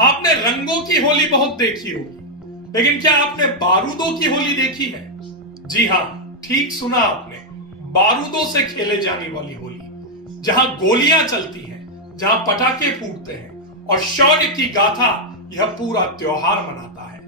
आपने रंगों की होली बहुत देखी होगी, लेकिन क्या आपने बारूदों की होली देखी है? जी हां, ठीक सुना आपने, बारूदों से खेले जाने वाली होली, जहां गोलियां चलती हैं, जहां पटाखे फूटते हैं और शौर्य की गाथा यह पूरा त्योहार मनाता है।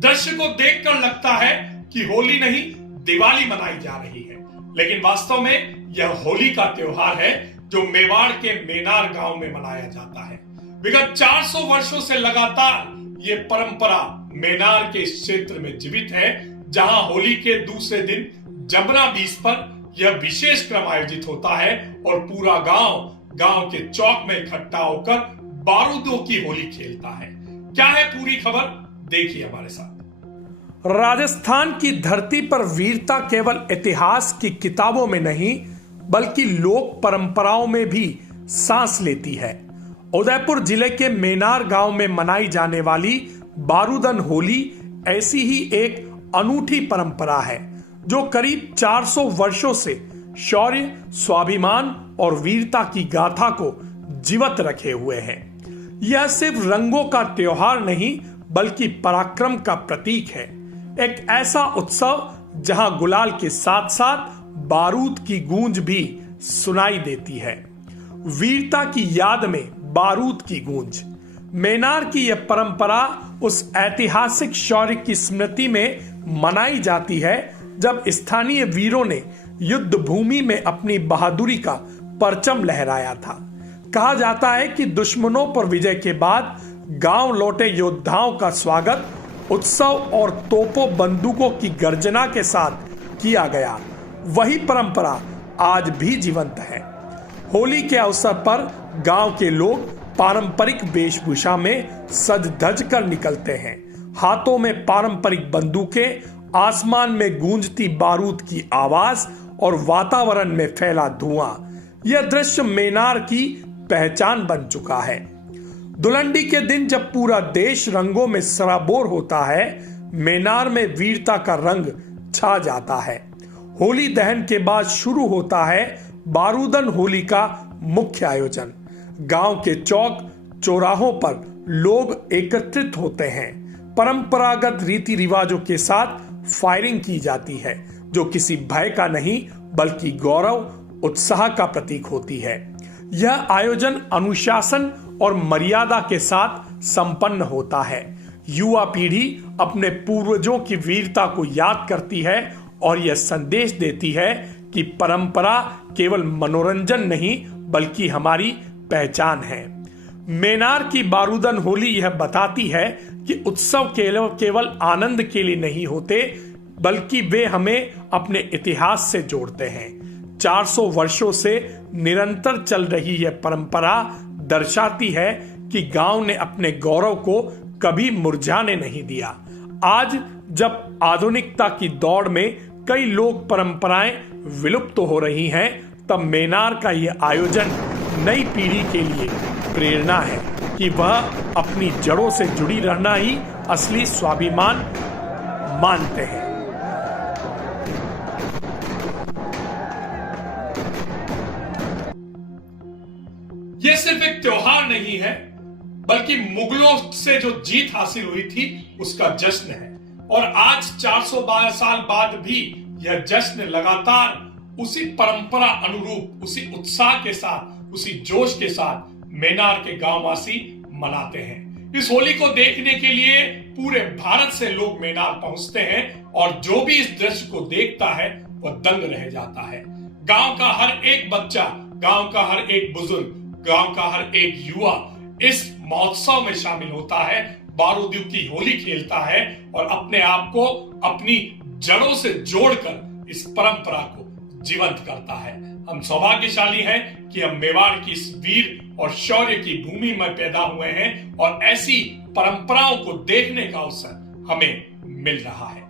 दृश्य को देखकर लगता है कि होली नहीं, दिवाली मनाई जा रही है, लेकिन वास्तव में यह होली का त्योहार है जो मेवाड़ के मेनार गांव में मनाया जाता है। विगत 400 वर्षों से लगातार ये परंपरा मेनार के इस क्षेत्र में जीवित है, जहां होली के दूसरे दिन जमुना बीच पर यह विशेष क्रम आयोजित होता है और पूरा गांव के चौक में इकट्ठा होकर बारूदों की होली खेलता है। क्या है पूरी खबर, देखिए हमारे साथ। राजस्थान की धरती पर वीरता केवल इतिहास की किताबों में नहीं, बल्कि लोक परंपराओं में भी सांस लेती है। उदयपुर जिले के मेनार गांव में मनाई जाने वाली बारूदन होली ऐसी ही एक अनूठी परंपरा है जो करीब 400 वर्षों से शौर्य, स्वाभिमान और वीरता की गाथा को जीवित रखे हुए है। यह सिर्फ रंगों का त्योहार नहीं, बल्कि पराक्रम का प्रतीक है। एक ऐसा उत्सव जहां गुलाल के साथ साथ बारूद की गूंज भी सुनाई देती है। वीरता की याद में बारूद की गूंज। मेनार की यह परंपरा उस ऐतिहासिक शौर्य की स्मृति में मनाई जाती है जब स्थानीय वीरों ने युद्ध भूमि में अपनी बहादुरी का परचम लहराया था। कहा जाता है कि दुश्मनों पर विजय के बाद गांव लौटे योद्धाओं का स्वागत उत्सव और तोपों बंदूकों की गर्जना के साथ किया गया। वही परंपरा आज भी जीवंत है। होली के अवसर पर गांव के लोग पारंपरिक वेशभूषा में सज धज कर निकलते हैं। हाथों में पारंपरिक बंदूकें, आसमान में गूंजती बारूद की आवाज और वातावरण में फैला धुआं। यह दृश्य मेनार की पहचान बन चुका है। धुलंडी के दिन जब पूरा देश रंगों में सराबोर होता है, मेनार में वीरता का रंग छा जाता है। होली दहन के बाद शुरू होता है बारूदन होली का मुख्य आयोजन। गांव के चौक चौराहों पर लोग एकत्रित होते हैं। परंपरागत रीति रिवाजों के साथ फायरिंग की जाती है, जो किसी भय का नहीं बल्कि गौरव, उत्साह का प्रतीक होती है। यह आयोजन अनुशासन और मर्यादा के साथ संपन्न होता है। युवा पीढ़ी अपने पूर्वजों की वीरता को याद करती है और यह संदेश देती है कि परंपरा केवल मनोरंजन नहीं बल्कि हमारी पहचान है। मेनार की बारूदन होली यह बताती है कि उत्सव केवल आनंद के लिए नहीं होते, बल्कि वे हमें अपने इतिहास से जोड़ते हैं। 400 वर्षों से निरंतर चल रही यह परंपरा दर्शाती है कि गांव ने अपने गौरव को कभी मुरझाने नहीं दिया। आज जब आधुनिकता की दौड़ में कई लोक परंपराएं विलुप्त हो रही हैं, तब मेनार का यह आयोजन नई पीढ़ी के लिए प्रेरणा है कि वह अपनी जड़ों से जुड़ी रहना ही असली स्वाभिमान मानते हैं। यह सिर्फ एक त्योहार नहीं है, बल्कि मुगलों से जो जीत हासिल हुई थी उसका जश्न है। और आज 412 साल बाद भी यह जश्न लगातार उसी परंपरा अनुरूप, उसी उत्साह के साथ, उसी जोश के साथ मेनार के गांववासी मनाते हैं। इस होली को देखने के लिए पूरे भारत से लोग मेनार पहुंचते हैं और जो भी इस दृश्य को देखता है वह दंग रह जाता है। गांव का हर एक बच्चा, गांव का हर एक बुजुर्ग, गांव का हर एक युवा इस महोत्सव में शामिल होता है, बारूदियों की होली खेलता है और अपने आप को अपनी जड़ों से जोड़कर इस परंपरा को जीवंत करता है। हम सौभाग्यशाली हैं कि हम मेवाड़ की इस वीर और शौर्य की भूमि में पैदा हुए हैं और ऐसी परंपराओं को देखने का अवसर हमें मिल रहा है।